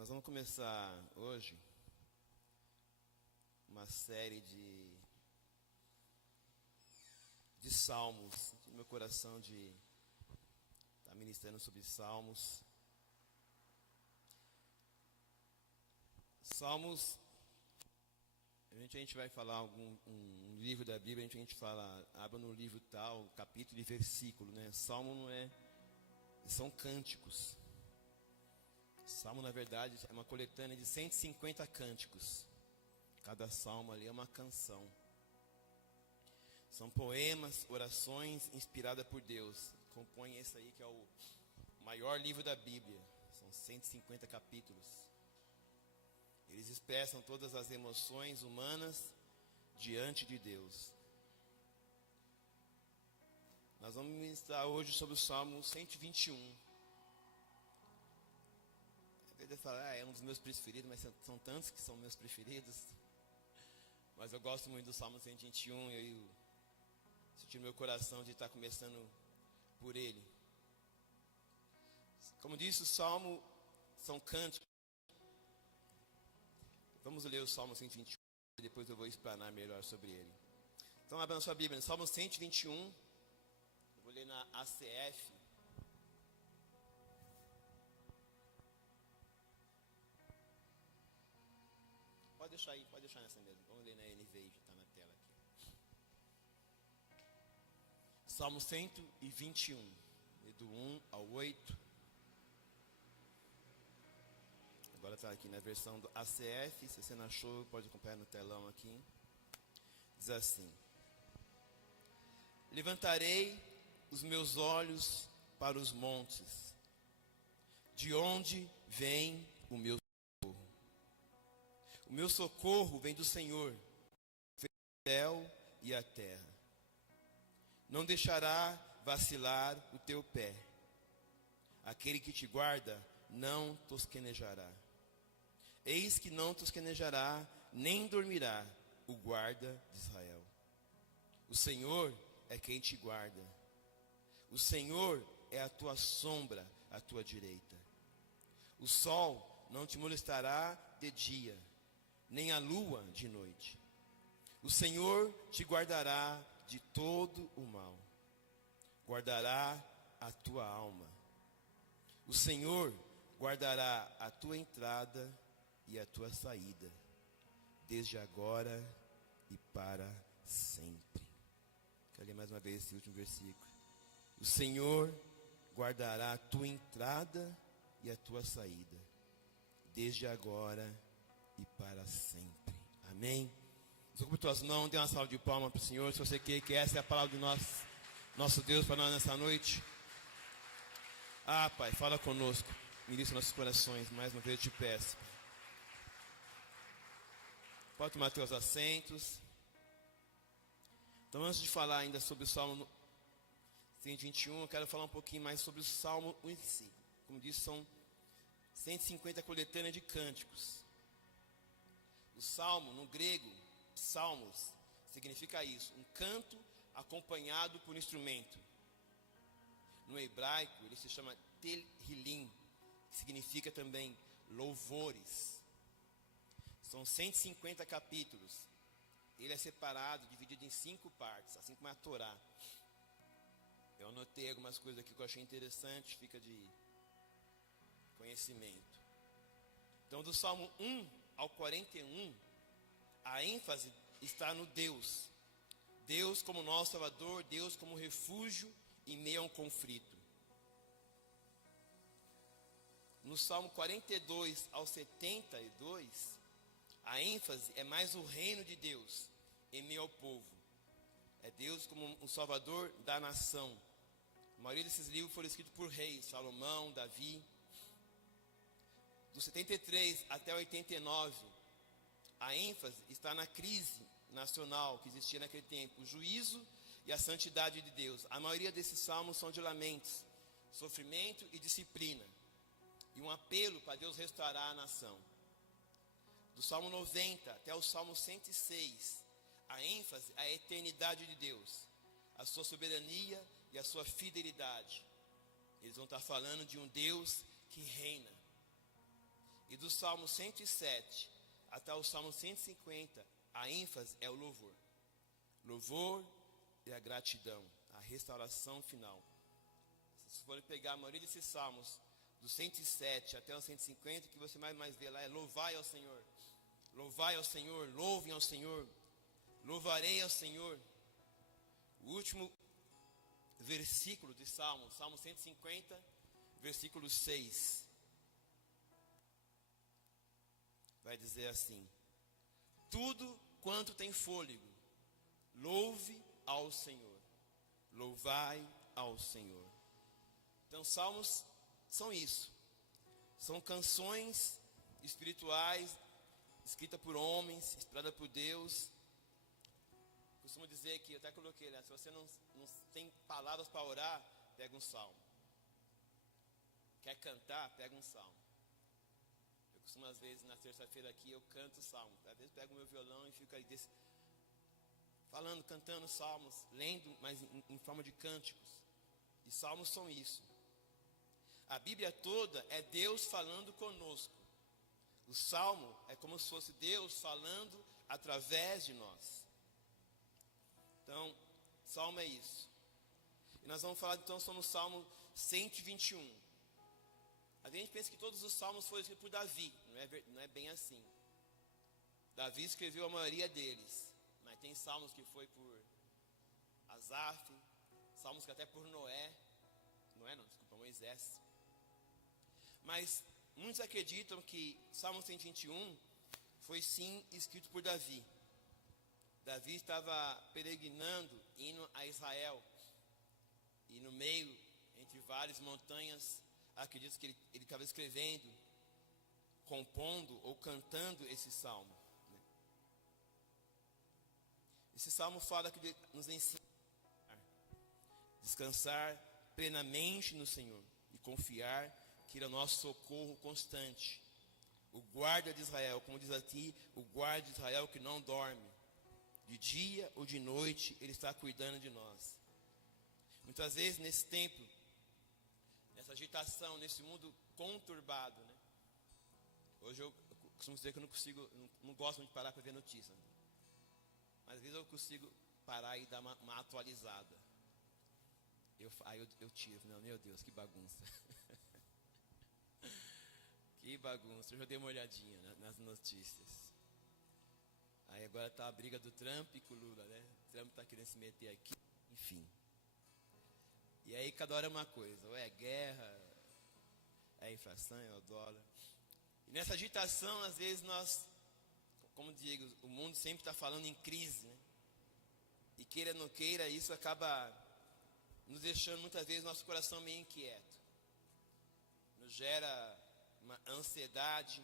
Nós vamos começar hoje uma série de salmos. Meu coração de estar ministrando sobre salmos. Salmos, a gente vai falar um livro da Bíblia, a gente fala, abra no livro tal, capítulo e versículo, né? Salmo não é, são cânticos. Salmo, na verdade, é uma coletânea de 150 cânticos. Cada salmo ali é uma canção. São poemas, orações inspiradas por Deus. Compõe esse aí que é o maior livro da Bíblia. São 150 capítulos. Eles expressam todas as emoções humanas diante de Deus. Nós vamos ministrar hoje sobre o Salmo 121. Eu falar, é um dos meus preferidos, mas são tantos que são meus preferidos. Mas eu gosto muito do Salmo 121 e eu senti no meu coração de estar começando por ele. Como disse, o Salmo são cânticos. Vamos ler o Salmo 121 e depois eu vou explanar melhor sobre ele. Então, abra na sua Bíblia, Salmo 121. Eu vou ler na ACF. Pode deixar nessa mesmo. Vamos ler na NVI, já está na tela aqui. Salmo 121, do 1 ao 8. Agora está aqui na versão do ACF. Se você não achou, pode acompanhar no telão aqui. Diz assim: Levantarei os meus olhos para os montes, de onde vem o meu socorro. O meu socorro vem do Senhor, que fez o céu e a terra. Não deixará vacilar o teu pé. Aquele que te guarda não tosquenejará. Eis que não tosquenejará, nem dormirá o guarda de Israel. O Senhor é quem te guarda. O Senhor é a tua sombra, à tua direita. O sol não te molestará de dia, nem a lua de noite. O Senhor te guardará de todo o mal. Guardará a tua alma. O Senhor guardará a tua entrada e a tua saída, desde agora e para sempre. Quero ler mais uma vez esse último versículo. O Senhor guardará a tua entrada e a tua saída, desde agora e para sempre. Amém? Desocupe tuas mãos, dê uma salva de palmas para o Senhor. Se você quer que essa é a palavra do nosso Deus para nós nessa noite. Pai, fala conosco. Ministra nossos corações. Mais uma vez eu te peço. Pode tomar teus assentos. Então, antes de falar ainda sobre o Salmo 121, eu quero falar um pouquinho mais sobre o Salmo em si. Como disse, são 150 coletâneas de cânticos. O Salmo, no grego, psalmos, significa isso, um canto acompanhado por instrumento. No hebraico, ele se chama Tehillim, que significa também louvores. São 150 capítulos. Ele é separado, dividido em 5 partes, assim como a Torá. Eu anotei algumas coisas aqui que eu achei interessante, fica de conhecimento. Então, do Salmo 1 ao 41, a ênfase está no Deus. Deus como nosso Salvador, Deus como refúgio em meio a um conflito. No Salmo 42 ao 72, a ênfase é mais o reino de Deus em meio ao povo. É Deus como um salvador da nação. A maioria desses livros foram escritos por reis, Salomão, Davi. Do 73 até 89, a ênfase está na crise nacional que existia naquele tempo, o juízo e a santidade de Deus. A maioria desses salmos são de lamentos, sofrimento e disciplina, e um apelo para Deus restaurar a nação. Do Salmo 90 até o Salmo 106, a ênfase é a eternidade de Deus, a sua soberania e a sua fidelidade. Eles vão estar falando de um Deus que reina. E do Salmo 107 até o Salmo 150, a ênfase é o louvor. Louvor e a gratidão, a restauração final. Se for pegar a maioria desses salmos, do 107 até o 150, o que você mais vê lá é louvai ao Senhor. Louvai ao Senhor, louvem ao Senhor, louvarei ao Senhor. O último versículo de Salmo, Salmo 150, versículo 6. Vai dizer assim: tudo quanto tem fôlego, louve ao Senhor, louvai ao Senhor. Então, salmos são isso, são canções espirituais, escritas por homens, inspiradas por Deus. Costumo dizer que, eu até coloquei, né, se você não tem palavras para orar, pega um salmo. Quer cantar, pega um salmo. Eu costumo, às vezes, na terça-feira aqui, eu canto salmo. Às vezes pego o meu violão e fico aí falando, cantando salmos, lendo, mas em forma de cânticos. E salmos são isso. A Bíblia toda é Deus falando conosco. O salmo é como se fosse Deus falando através de nós. Então, salmo é isso. E nós vamos falar então sobre o Salmo 121. A gente pensa que todos os salmos foram escritos por Davi. Não é bem assim. Davi escreveu a maioria deles. Mas tem salmos que foi por Asaf, salmos que até por Moisés. Mas muitos acreditam que Salmo 121 foi sim escrito por Davi. Davi estava peregrinando, indo a Israel. E no meio, entre várias montanhas, acredito que ele estava escrevendo, compondo ou cantando esse salmo. Esse salmo fala que nos ensina a descansar plenamente no Senhor e confiar que Ele é o nosso socorro constante. O guarda de Israel, como diz aqui, o guarda de Israel que não dorme. De dia ou de noite, Ele está cuidando de nós. Muitas vezes nesse tempo, nessa agitação, nesse mundo conturbado, né? Hoje eu costumo dizer que eu não gosto muito de parar para ver notícias. Mas às vezes eu consigo parar e dar uma atualizada. Aí eu tiro, não, meu Deus, que bagunça. Que bagunça, eu já dei uma olhadinha nas notícias. Aí agora está a briga do Trump com o Lula, né? O Trump está querendo se meter aqui, enfim. E aí cada hora é uma coisa, ou é guerra, é inflação, é o dólar. E nessa agitação, às vezes nós, como digo, o mundo sempre está falando em crise, né? E queira ou não queira, isso acaba nos deixando muitas vezes nosso coração meio inquieto. Nos gera uma ansiedade,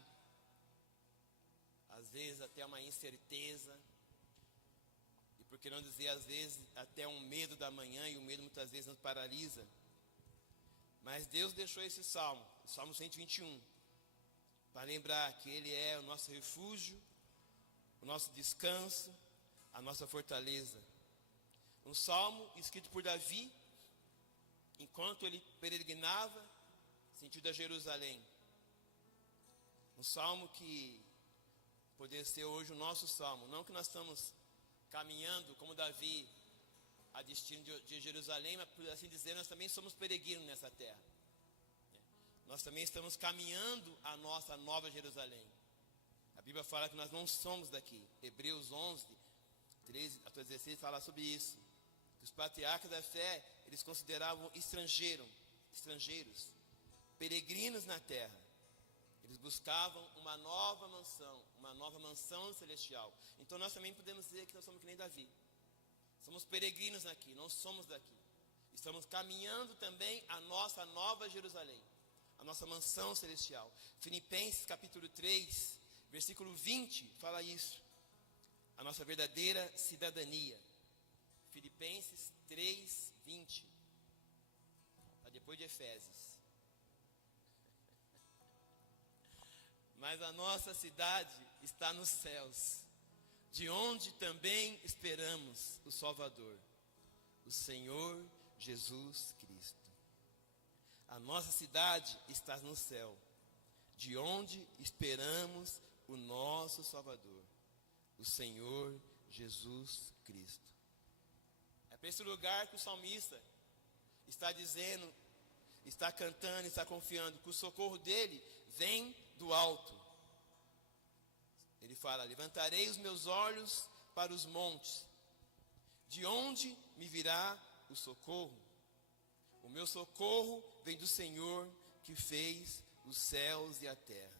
às vezes até uma incerteza, e por que não dizer às vezes até um medo da manhã, e o medo muitas vezes nos paralisa. Mas Deus deixou esse salmo, o Salmo 121, para lembrar que Ele é o nosso refúgio, o nosso descanso, a nossa fortaleza. Um salmo escrito por Davi, enquanto ele peregrinava sentido a Jerusalém. Um salmo que poderia ser hoje o nosso salmo. Não que nós estamos caminhando como Davi a destino de Jerusalém, mas por assim dizer, nós também somos peregrinos nessa terra. Nós também estamos caminhando a nossa nova Jerusalém. A Bíblia fala que nós não somos daqui. Hebreus 11, 13 a 16 fala sobre isso. Que os patriarcas da fé, eles consideravam estrangeiros, peregrinos na terra. Eles buscavam uma nova mansão celestial. Então nós também podemos dizer que nós somos que nem Davi. Somos peregrinos aqui, não somos daqui. Estamos caminhando também a nossa nova Jerusalém, a nossa mansão celestial. Filipenses capítulo 3, versículo 20, fala isso. A nossa verdadeira cidadania. Filipenses 3, 20. Está depois de Efésios. Mas a nossa cidade está nos céus, de onde também esperamos o Salvador, o Senhor Jesus Cristo. A nossa cidade está no céu, de onde esperamos o nosso Salvador, o Senhor Jesus Cristo. É para esse lugar que o salmista está dizendo, está cantando, está confiando que o socorro dele vem do alto. Ele fala: levantarei os meus olhos para os montes, de onde me virá o socorro? O meu socorro vem do Senhor que fez os céus e a terra.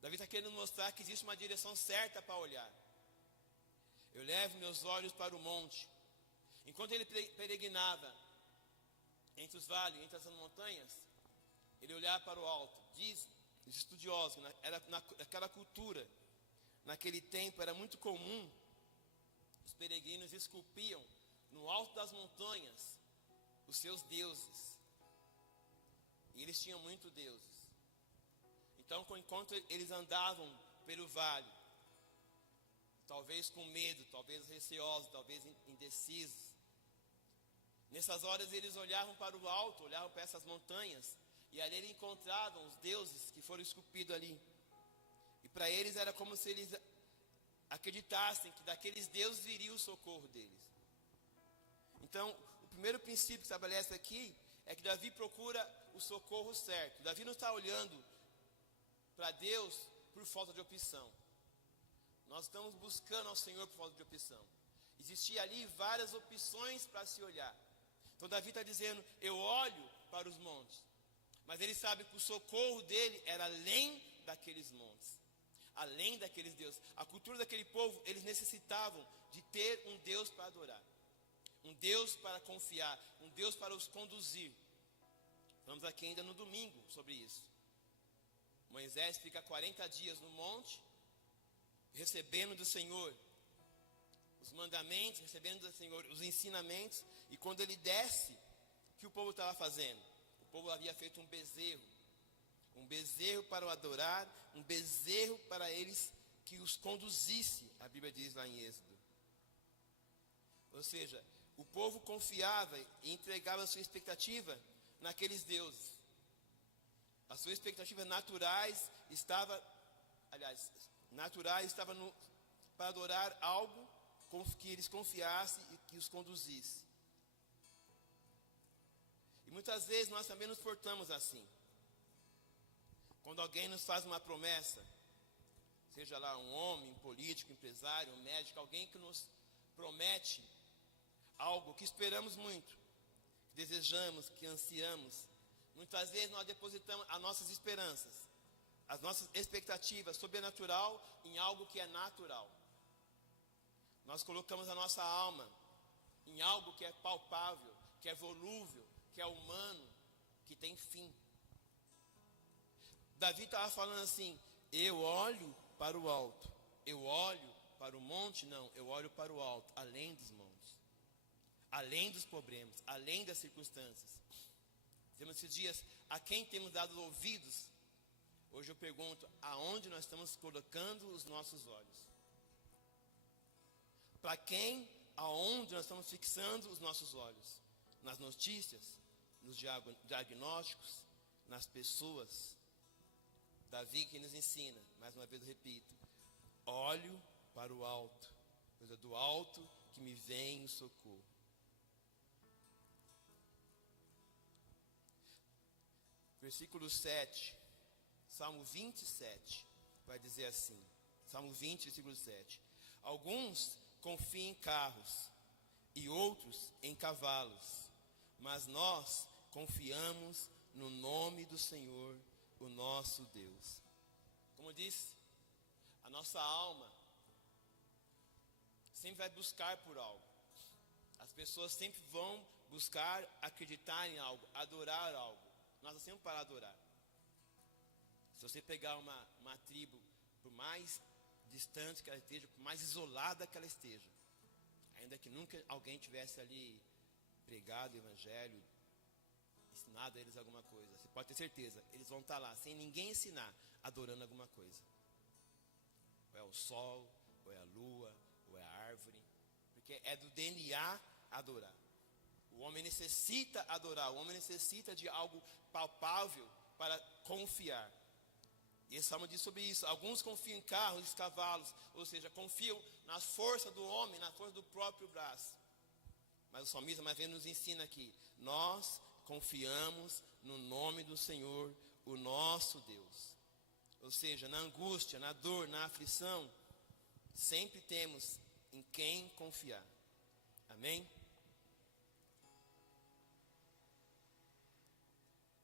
Davi está querendo mostrar que existe uma direção certa para olhar. Eu levo meus olhos para o monte. Enquanto ele peregrinava entre os vales, entre as montanhas, ele olhava para o alto. Diz os estudiosos, naquela cultura, naquele tempo era muito comum, os peregrinos esculpiam no alto das montanhas os seus deuses. E eles tinham muitos deuses. Então, enquanto eles andavam pelo vale, talvez com medo, talvez receosos, talvez indecisos, nessas horas eles olhavam para o alto, olhavam para essas montanhas, e ali eles encontravam os deuses que foram esculpidos ali. E para eles era como se eles acreditassem que daqueles deuses viria o socorro deles. Então, o primeiro princípio que se estabelece aqui é que Davi procura o socorro certo. Davi não está olhando para Deus por falta de opção. Nós estamos buscando ao Senhor por falta de opção. Existia ali várias opções para se olhar. Então Davi está dizendo: eu olho para os montes, mas ele sabe que o socorro dele era além daqueles montes, além daqueles deuses. A cultura daquele povo, eles necessitavam de ter um Deus para adorar, um Deus para confiar, um Deus para os conduzir. Vamos aqui ainda no domingo sobre isso. Moisés fica 40 dias no monte, recebendo do Senhor os mandamentos, recebendo do Senhor os ensinamentos. E quando ele desce, o que o povo estava fazendo? O povo havia feito um bezerro para o adorar, um bezerro para eles que os conduzisse, a Bíblia diz lá em Êxodo. Ou seja, o povo confiava e entregava a sua expectativa naqueles deuses. As suas expectativas naturais estavam para adorar algo que eles confiassem e que os conduzisse. E muitas vezes nós também nos portamos assim. Quando alguém nos faz uma promessa, seja lá um homem, um político, um empresário, um médico, alguém que nos promete algo que esperamos muito, que desejamos, que ansiamos, muitas vezes nós depositamos as nossas esperanças, as nossas expectativas sobrenatural em algo que é natural. Nós colocamos a nossa alma em algo que é palpável, que é volúvel, que é humano, que tem fim. Davi estava falando assim: eu olho para o alto, eu olho para o monte, não, eu olho para o alto, além dos montes, além dos problemas, além das circunstâncias. Dizemos esses dias: a quem temos dado ouvidos? Hoje eu pergunto: aonde nós estamos colocando os nossos olhos? Para quem, aonde nós estamos fixando os nossos olhos? Nas notícias, nos diagnósticos, nas pessoas? Davi que nos ensina, mais uma vez eu repito: olho para o alto, pois é do alto que me vem o socorro. Versículo 7, Salmo 27, vai dizer assim, Salmo 20, versículo 7. Alguns confiam em carros e outros em cavalos, mas nós confiamos no nome do Senhor, o nosso Deus. Como disse, a nossa alma sempre vai buscar por algo. As pessoas sempre vão buscar acreditar em algo, adorar algo. Nós nascemos para adorar. Se você pegar uma tribo, por mais distante que ela esteja, por mais isolada que ela esteja, ainda que nunca alguém tivesse ali pregado o evangelho, ensinado a eles alguma coisa, você pode ter certeza, eles vão estar lá, sem ninguém ensinar, adorando alguma coisa. Ou é o sol, ou é a lua, ou é a árvore, porque é do DNA adorar. O homem necessita adorar, o homem necessita de algo palpável para confiar. E esse salmo diz sobre isso. Alguns confiam em carros e cavalos, ou seja, confiam na força do homem, na força do próprio braço. Mas o salmista mais vezes nos ensina aqui: nós confiamos no nome do Senhor, o nosso Deus. Ou seja, na angústia, na dor, na aflição, sempre temos em quem confiar. Amém?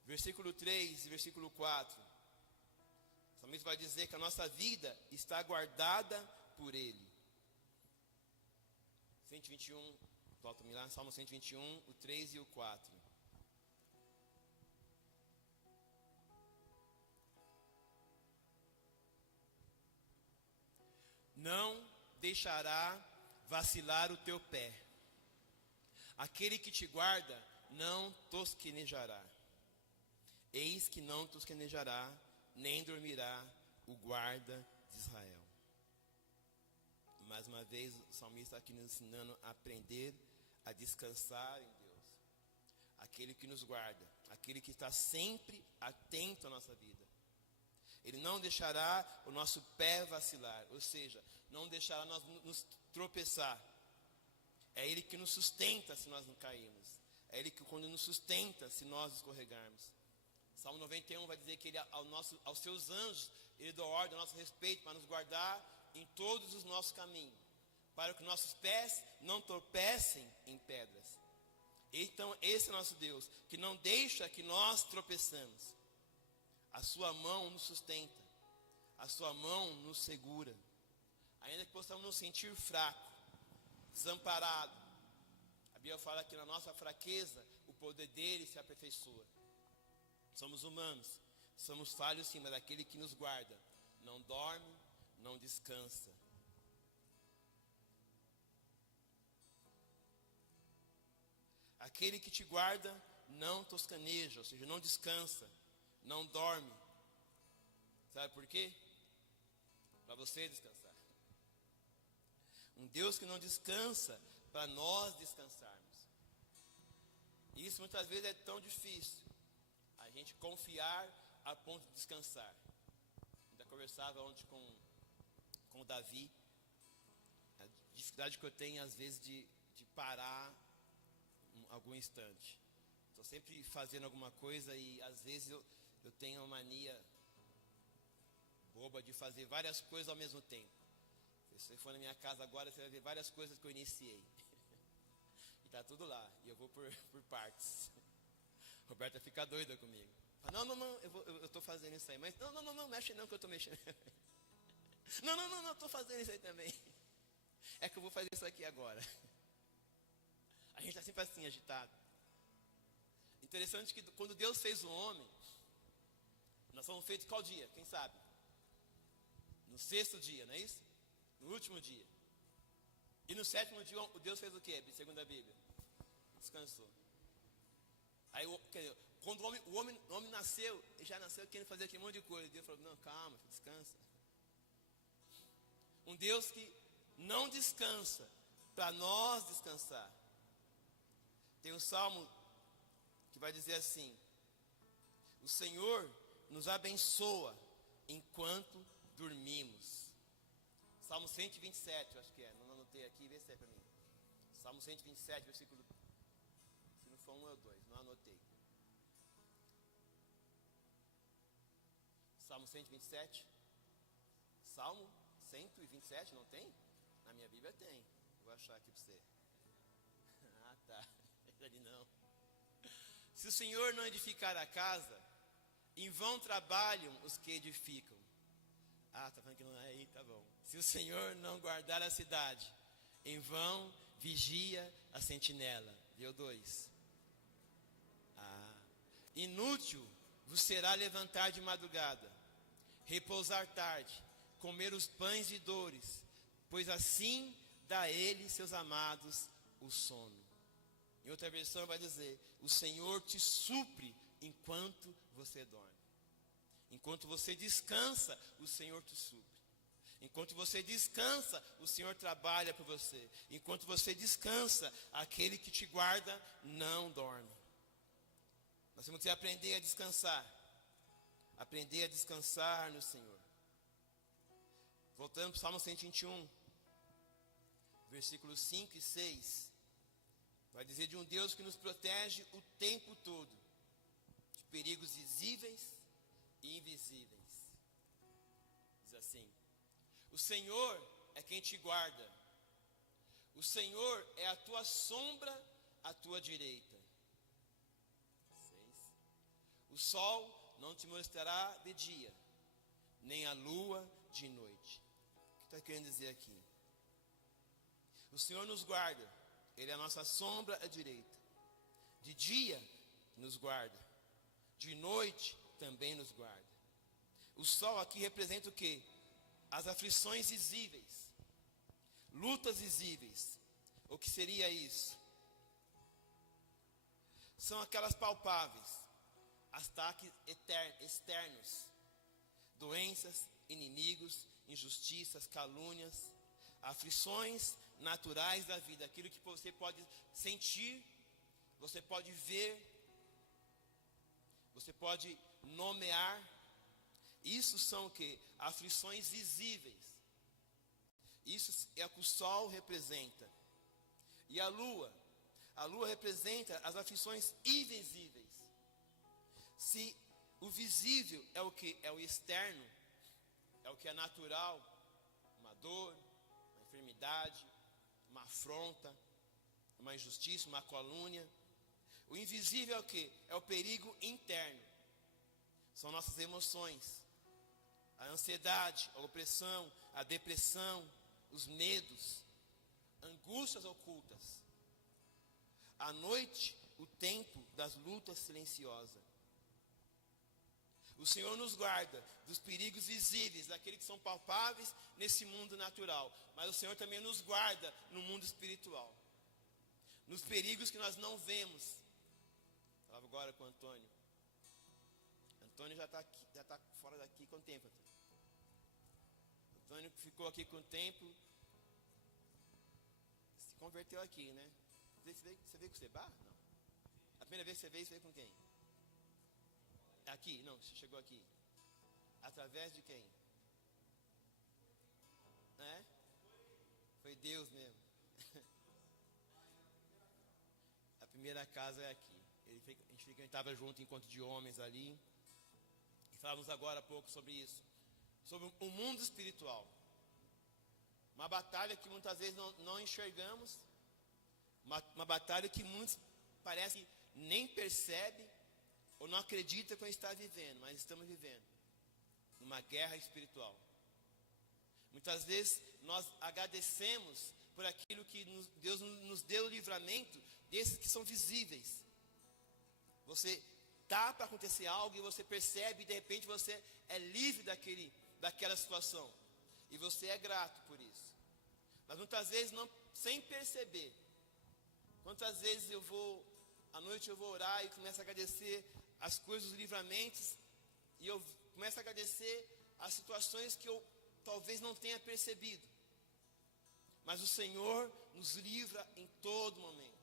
Versículo 3 e versículo 4. O salmista vai dizer que a nossa vida está guardada por Ele. 121, volta-me lá, Salmo 121, o 3 e o 4. Não deixará vacilar o teu pé. Aquele que te guarda não tosquenejará. Eis que não tosquenejará, nem dormirá o guarda de Israel. Mais uma vez o salmista está aqui nos ensinando a aprender a descansar em Deus. Aquele que nos guarda, aquele que está sempre atento à nossa vida. Ele não deixará o nosso pé vacilar, ou seja, não deixará nós nos tropeçar. É Ele que nos sustenta se nós não cairmos. É Ele que quando nos sustenta se nós escorregarmos. Salmo 91 vai dizer que Ele, aos seus anjos, Ele dá ordem ao nosso respeito para nos guardar em todos os nossos caminhos, para que nossos pés não tropecem em pedras. Então esse é nosso Deus, que não deixa que nós tropeçamos. A sua mão nos sustenta, a sua mão nos segura. Ainda que possamos nos sentir fracos, desamparados, a Bíblia fala que na nossa fraqueza o poder dele se aperfeiçoa. Somos humanos, somos falhos sim, mas aquele que nos guarda não dorme, não descansa. Aquele que te guarda não toscaneja, ou seja, não descansa, não dorme. Sabe por quê? Para você descansar. Um Deus que não descansa para nós descansarmos. E isso muitas vezes é tão difícil, a gente confiar a ponto de descansar. Ainda conversava ontem com o Davi, a dificuldade que eu tenho às vezes de parar algum instante. Estou sempre fazendo alguma coisa e às vezes eu tenho uma mania boba de fazer várias coisas ao mesmo tempo. Se você for na minha casa agora, você vai ver várias coisas que eu iniciei. E está tudo lá, e eu vou por partes. Roberta fica doida comigo. Fala, não, eu estou fazendo isso aí. Mas não, mexe não que eu estou mexendo. Não, estou fazendo isso aí também. É que eu vou fazer isso aqui agora. A gente está sempre assim, agitado. Interessante que quando Deus fez o homem, nós fomos feitos qual dia? Quem sabe? No 6º dia, não é isso? No último dia. E no 7º dia, Deus fez o quê? Segundo a Bíblia? Descansou. Aí, quando o homem nasceu, ele já nasceu querendo fazer aquele monte de coisa. Deus falou, não, calma, descansa. Um Deus que não descansa para nós descansar. Tem um salmo que vai dizer assim: o Senhor nos abençoa enquanto dormimos. Salmo 127, eu acho que é, não anotei aqui, vê se é para mim. Salmo 127, versículo, se não for 1 ou 2, não anotei. Salmo 127. Salmo 127, não tem? Na minha Bíblia tem. Vou achar aqui para você. Ah, tá. Ali não. Se o Senhor não edificar a casa, em vão trabalham os que edificam. Ah, tá falando que não é aí, tá bom. Se o Senhor não guardar a cidade, em vão vigia a sentinela. Deu 2. Inútil vos será levantar de madrugada, repousar tarde, comer os pães de dores, pois assim dá a ele, seus amados, o sono. Em outra versão vai dizer, o Senhor te supre enquanto você dorme. Enquanto você descansa, o Senhor te supre. Enquanto você descansa, o Senhor trabalha por você. Enquanto você descansa, aquele que te guarda não dorme. Nós temos que aprender a descansar. aprender a descansar no Senhor. Voltando para o Salmo 121, versículos 5 e 6, vai dizer de um Deus que nos protege o tempo todo, de perigos visíveis e invisíveis. Diz assim: o Senhor é quem te guarda, o Senhor é a tua sombra à tua direita. 6. O sol não te molestará de dia, nem a lua de noite. O que está querendo dizer aqui? O Senhor nos guarda, Ele é a nossa sombra à direita. De dia nos guarda, de noite também nos guarda. O sol aqui representa o quê? As aflições visíveis, lutas visíveis. O que seria isso? São aquelas palpáveis, ataques externos, doenças, inimigos, injustiças, calúnias, aflições naturais da vida, aquilo que você pode sentir, você pode ver, você pode nomear. Isso são o que? Aflições visíveis. Isso é o que o sol representa. E a lua representa as aflições invisíveis. Se o visível é o que? É o externo, é o que é natural, uma dor, uma enfermidade, uma afronta, uma injustiça, uma calúnia. O invisível é o que? É o perigo interno. São nossas emoções, a ansiedade, a opressão, a depressão, os medos, angústias ocultas. À noite, o tempo das lutas silenciosas. O Senhor nos guarda dos perigos visíveis, daqueles que são palpáveis nesse mundo natural. Mas o Senhor também nos guarda no mundo espiritual. Nos perigos que nós não vemos. Falava agora com o Antônio. Antônio já está fora daqui quanto tempo, Antônio? Antônio ficou aqui com o tempo. Se converteu aqui, né? Você veio com o Seba? Não. A primeira vez que você veio com quem? Aqui? Não, você chegou aqui. Através de quem? É? Foi Deus mesmo. A primeira casa é aqui. A gente estava junto em encontro de homens ali. E falávamos agora há pouco sobre isso. Sobre o mundo espiritual. Uma batalha que muitas vezes não enxergamos. Uma batalha que muitos parece que nem percebe ou não acredita que está vivendo, mas estamos vivendo uma guerra espiritual. Muitas vezes nós agradecemos por aquilo que Deus nos deu o livramento desses que são visíveis. Você está para acontecer algo e você percebe e de repente você é livre daquela situação. E você é grato por isso. Mas muitas vezes sem perceber. Quantas vezes à noite eu vou orar e começo a agradecer as coisas, os livramentos, e eu começo a agradecer as situações que eu talvez não tenha percebido. Mas o Senhor nos livra em todo momento.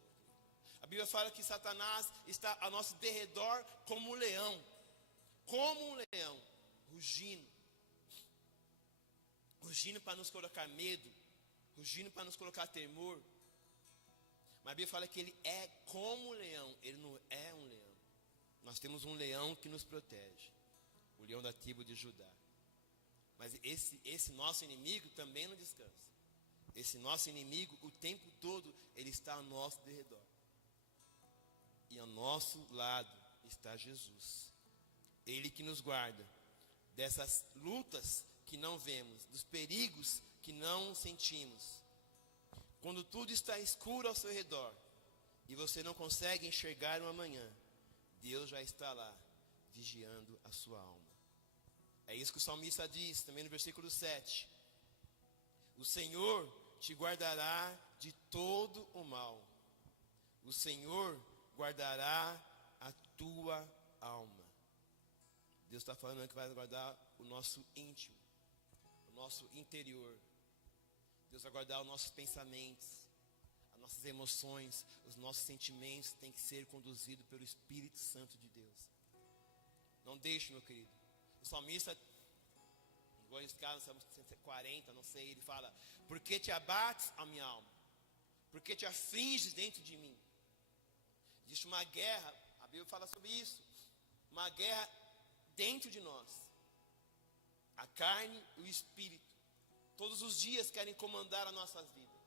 A Bíblia fala que Satanás está ao nosso derredor como um leão. Como um leão, rugindo. Rugindo para nos colocar medo. Rugindo para nos colocar temor. Mas a Bíblia fala que ele é como um leão. Ele não é um leão. Nós temos um leão que nos protege. O leão da tribo de Judá. Mas esse nosso inimigo também não descansa. Esse nosso inimigo, o tempo todo, ele está ao nosso derredor. E ao nosso lado está Jesus. Ele que nos guarda dessas lutas que não vemos, dos perigos que não sentimos. Quando tudo está escuro ao seu redor e você não consegue enxergar o amanhã, Deus já está lá, vigiando a sua alma. É isso que o salmista diz, também no versículo 7. O Senhor te guardará de todo o mal. O Senhor guardará a tua alma. Deus está falando que vai guardar o nosso íntimo, o nosso interior. Deus vai guardar os nossos pensamentos, as nossas emoções, os nossos sentimentos têm que ser conduzidos pelo Espírito Santo de Deus. Não deixe, meu querido, O salmista, vou arriscar no Salmo 140, não sei, ele fala: por que te abates a minha alma? Por que te afliges dentro de mim? Existe uma guerra, a Bíblia fala sobre isso, uma guerra dentro de nós. A carne e o espírito, todos os dias querem comandar as nossas vidas.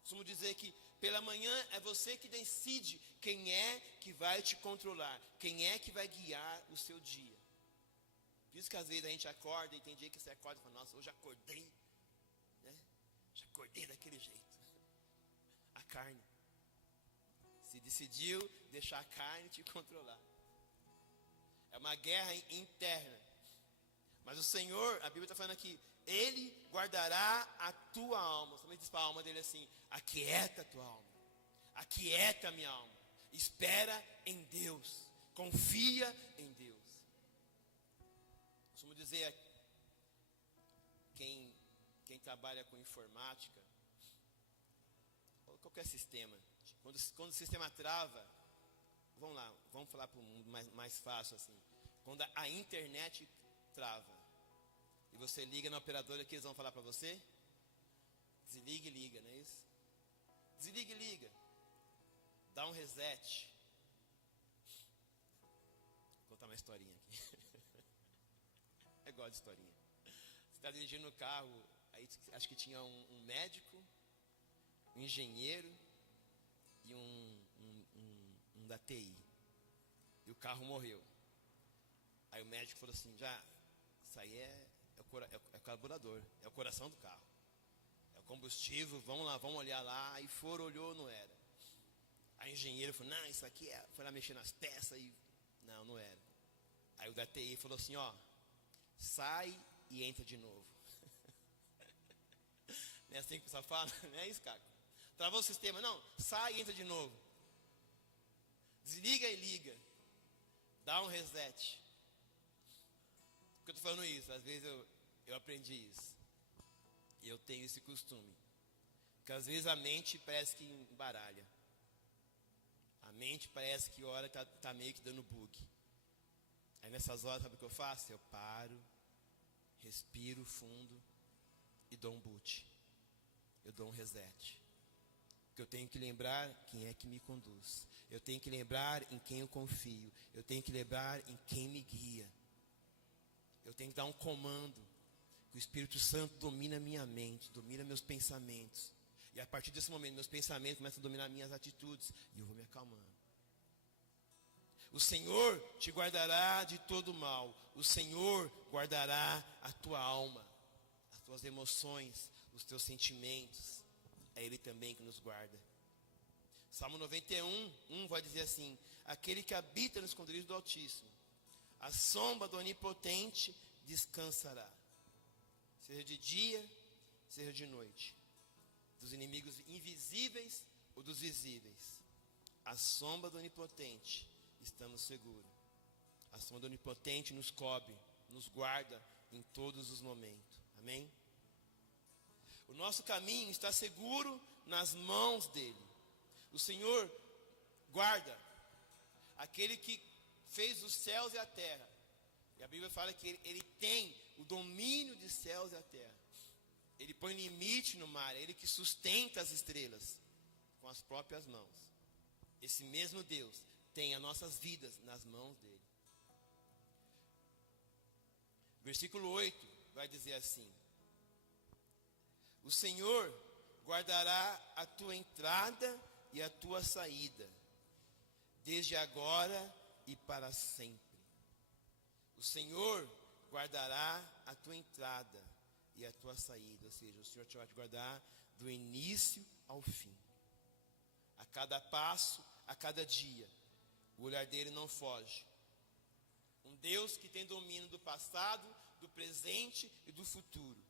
Costumo dizer que pela manhã é você que decide quem é que vai te controlar, quem é que vai guiar o seu dia. Por isso que às vezes a gente acorda e tem dia que você acorda e fala: nossa, hoje acordei, né? Já acordei daquele jeito. A carne se decidiu deixar a carne te controlar. É uma guerra interna. Mas o Senhor, a Bíblia está falando aqui, Ele guardará a tua alma. Também diz para a alma dele assim: aquieta a tua alma, aquieta a minha alma, espera em Deus, confia em Deus. Costumo dizer, quem trabalha com informática, ou qualquer sistema, quando o sistema trava, vamos falar para o mundo mais fácil assim. Quando a internet trava e você liga na operadora, que eles vão falar para você? Desliga e liga, não é isso? Desliga e liga, dá um reset. Vou contar uma historinha aqui. Eu gosto de historinha. Você está dirigindo o carro, aí acho que tinha um médico, um engenheiro e um da TI. E o carro morreu. Aí o médico falou assim: isso aí é o carburador, é o coração do carro, é o combustível, vamos lá, vamos olhar lá. Aí olhou, não era. Aí o engenheiro falou: não, isso aqui foi lá mexer nas peças e não era. Aí o da TI falou assim: sai e entra de novo. Não é assim que o pessoal fala? Não é isso, cara? Travou o sistema, não, sai e entra de novo. Desliga e liga, dá um reset. Por que eu estou falando isso? Às vezes eu aprendi isso. E eu tenho esse costume. Porque às vezes a mente parece que embaralha. A mente parece que a hora está meio que dando bug. Aí nessas horas, sabe o que eu faço? Eu paro, respiro fundo e dou um boot. Eu dou um reset. Porque eu tenho que lembrar quem é que me conduz. Eu tenho que lembrar em quem eu confio. Eu tenho que lembrar em quem me guia. Eu tenho que dar um comando. Que o Espírito Santo domina minha mente, domina meus pensamentos. E a partir desse momento, meus pensamentos começam a dominar minhas atitudes. E eu vou me acalmando. O Senhor te guardará de todo mal. O Senhor guardará a tua alma, as tuas emoções, os teus sentimentos. É Ele também que nos guarda. Salmo 91, vai dizer assim: aquele que habita no esconderijo do Altíssimo, a sombra do Onipotente descansará, seja de dia, seja de noite, dos inimigos invisíveis ou dos visíveis. A sombra do Onipotente estamos seguros. A sombra do Onipotente nos cobre, nos guarda em todos os momentos. Amém? O nosso caminho está seguro nas mãos dele. O Senhor guarda aquele que fez os céus e a terra. E a Bíblia fala que ele tem o domínio dos céus e a terra. Ele põe limite no mar, é Ele que sustenta as estrelas com as próprias mãos. Esse mesmo Deus tem as nossas vidas nas mãos dele. Versículo 8 vai dizer assim: o Senhor guardará a tua entrada e a tua saída, desde agora e para sempre. O Senhor guardará a tua entrada e a tua saída, ou seja, o Senhor te vai te guardar do início ao fim. A cada passo, a cada dia, o olhar dele não foge. Um Deus que tem domínio do passado, do presente e do futuro.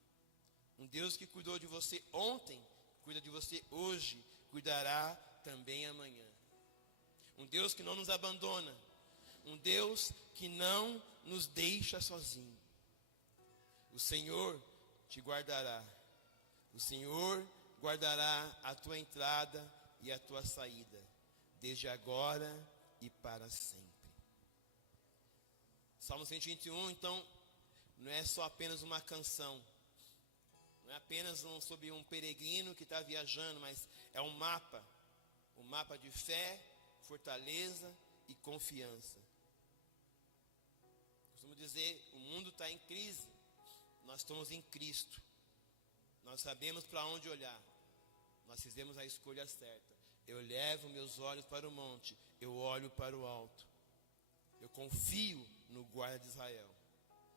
Um Deus que cuidou de você ontem, cuida de você hoje, cuidará também amanhã. Um Deus que não nos abandona. Um Deus que não nos deixa sozinho. O Senhor te guardará. O Senhor guardará a tua entrada e a tua saída, desde agora e para sempre. Salmo 121, então, não é só apenas uma canção, não é apenas sobre um peregrino que está viajando, mas é um mapa de fé, fortaleza e confiança. Costumo dizer, o mundo está em crise, nós estamos em Cristo, nós sabemos para onde olhar, nós fizemos a escolha certa. Eu levo meus olhos para o monte, eu olho para o alto, eu confio no guarda de Israel,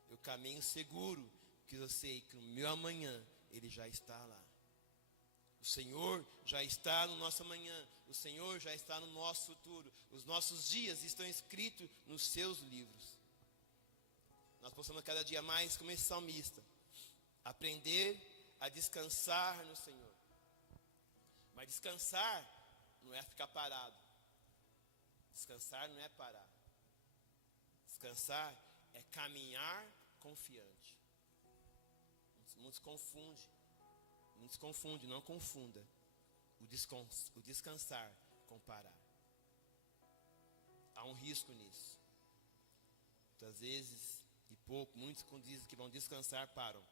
eu caminho seguro, porque eu sei que o meu amanhã, Ele já está lá. O Senhor já está no nosso amanhã, o Senhor já está no nosso futuro, os nossos dias estão escritos nos seus livros. Nós possamos cada dia mais, como esse salmista, aprender a descansar no Senhor. Mas descansar não é ficar parado. Descansar não é parar. Descansar é caminhar confiante. Muitos confundem, não confunda o descansar com parar. Há um risco nisso. Muitas vezes, muitos quando dizem que vão descansar, param.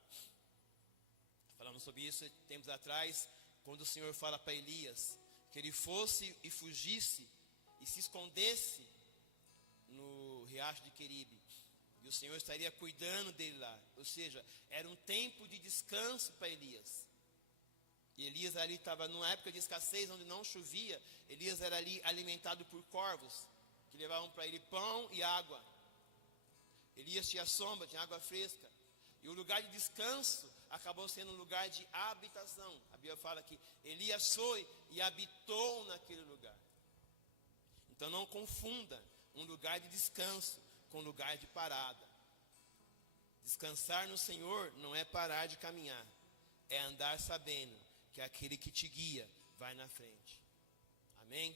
Falamos sobre isso tempos atrás, quando o Senhor fala para Elias que ele fosse e fugisse e se escondesse no riacho de Queribe, e o Senhor estaria cuidando dele lá. Ou seja, era um tempo de descanso para Elias. E Elias ali estava numa época de escassez, onde não chovia. Elias era ali alimentado por corvos, que levavam para ele pão e água. Elias tinha sombra, tinha água fresca. E o lugar de descanso acabou sendo um lugar de habitação. A Bíblia fala que Elias foi e habitou naquele lugar. Então não confunda um lugar de descanso com um lugar de parada. Descansar no Senhor não é parar de caminhar, é andar sabendo que aquele que te guia vai na frente. Amém?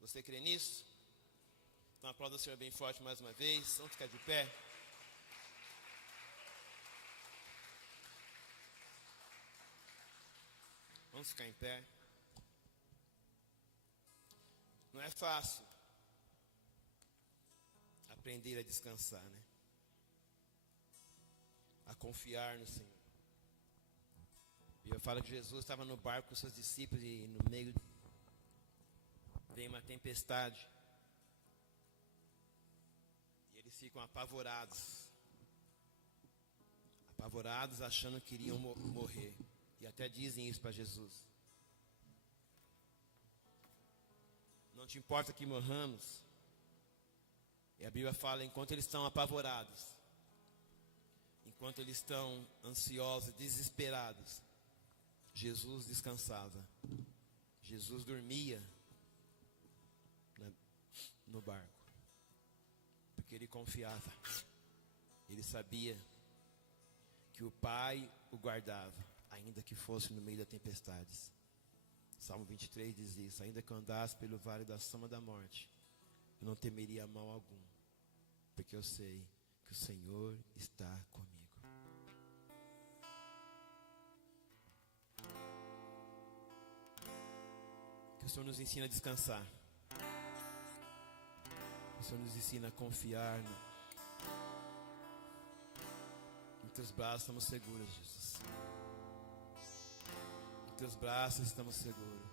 Você crê nisso? Então aplauda o Senhor bem forte mais uma vez. Vamos ficar de pé. Vamos ficar em pé. Não é fácil aprender a descansar, né? A confiar no Senhor. A Bíblia fala que Jesus estava no barco com seus discípulos e no meio veio uma tempestade. E eles ficam apavorados. Apavorados, achando que iriam morrer. E até dizem isso para Jesus. Não te importa que morramos. E a Bíblia fala, enquanto eles estão apavorados, enquanto eles estão ansiosos, desesperados, Jesus descansava. Jesus dormia no barco. Porque ele confiava. Ele sabia que o Pai o guardava, ainda que fosse no meio das tempestades. Salmo 23 diz isso: ainda que eu andasse pelo vale da sombra da morte, eu não temeria mal algum, porque eu sei que o Senhor está comigo. Que o Senhor nos ensina a descansar. Que o Senhor nos ensina a confiar em teus braços estamos seguros, Jesus. Em teus braços estamos seguros.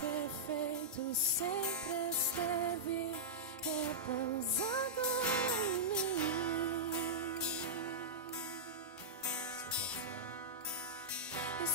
Perfeito sempre esteve repousando em mim. E